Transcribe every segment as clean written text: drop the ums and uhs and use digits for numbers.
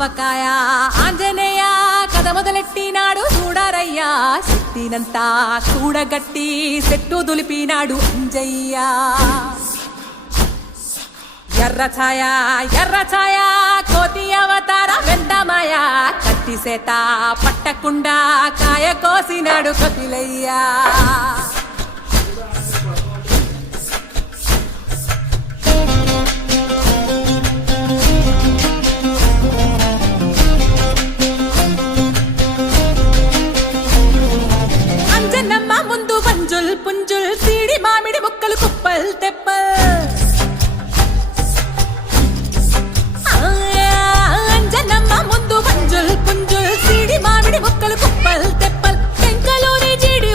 ఆవకాయ ఆంజనేయ కథ మొదలెట్టినాడు చూడారయ్యా శక్తినంతా చూడగట్టి చెట్టు దులిపినాడు అంజయ్య ఎర్ర ఛాయ కోతి అవతార వెందమాయ కత్తి సేత పట్టకుండా కాయ కోసినాడు కపిలయ్యా అంజనమ్మ ముందు వంజుల్ పుంజుల్ సీడి మామిడి ముక్కలు కుప్పల్ తెప్పల్ అంజనమ్మ ముందు వంజుల్ పుంజుల్ సీడి మామిడి ముక్కలు కుప్పల్ తెప్పల్ టెంకలోని జీడి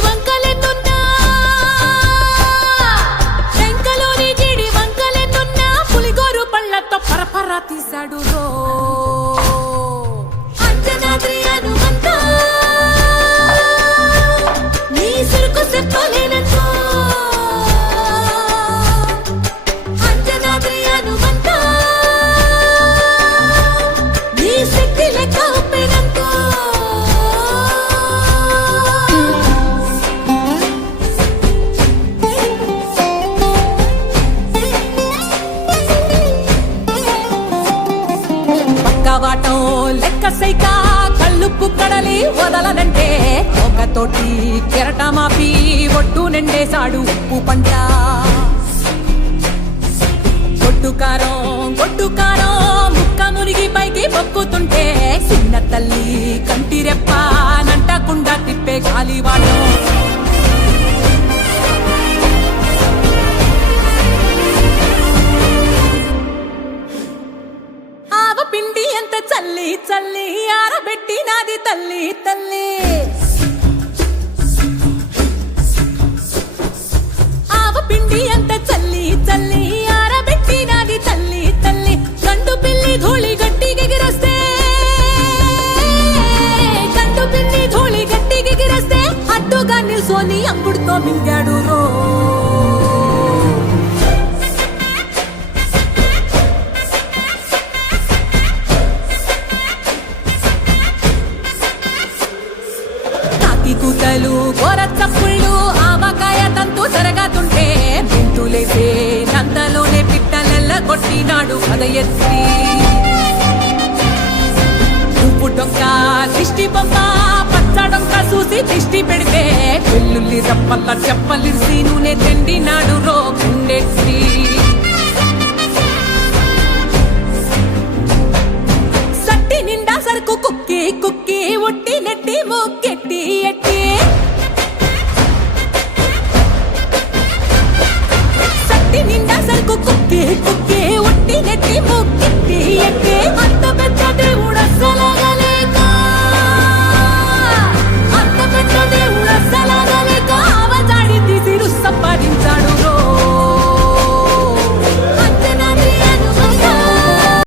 వంకలెన్నున్నా పులిగోరు పళ్ళతో పరపర తీశాడు రో అంజనాద్రి హనుమంత నీ సురుకు చెప్పలేనంతో అంజనాద్రి హనుమంత నీ శక్తి లెక్క ఉప్పెనంతో పక్కవాటం లెక్క సైక కళ్ళుప్పు కడలి వదలనంటే ఒకతోటి కెరటమాపి ఒట్టు నిండేశాడు ఉప్పు పంట గొడ్డుకారం ముక్క మునిగి పైకి మొక్కుతుంటే చిన్న తల్లి కంటి రెప్ప నంటకుండా తిప్పే గాలివాటం పిండి ఎంత చల్లి చల్లి ఆరబెట్టి నాది తల్లి తల్లి ఆవ పిండి ఎంత చల్లి చల్లి ఆరబెట్టి నాది తల్లి తల్లి గండు పిల్లి ధూళి గట్టి ఎగిరస్తే అడ్డుగా నిల్సోని అంగుడుతో మింగాడు రో కూతలు గోర చప్పుళ్ళు ఆవకాయ తంతు జరగతుంటే మెంతులేసే నందలోనే పిట్టలెల్ల కొట్టినాడు కథ ఎత్తి ఉప్పు డొక్క దిష్టి బొమ్మ పచ్చడొక్క చూసి దిష్టి పెడితే వెల్లుల్లి రప్పల్ల చెప్పలిసి నూనె తెండినాడు రో గుండెత్తి సట్టి నిండా సరుకు కుక్కి కుక్కి ఒట్టి నెట్టి మొక్కెట్టి ఎట్టి సట్టి నిండా సరుకు కుక్కి కుక్కి ఒట్టి నెట్టి మొక్కెట్టి ఎట్టి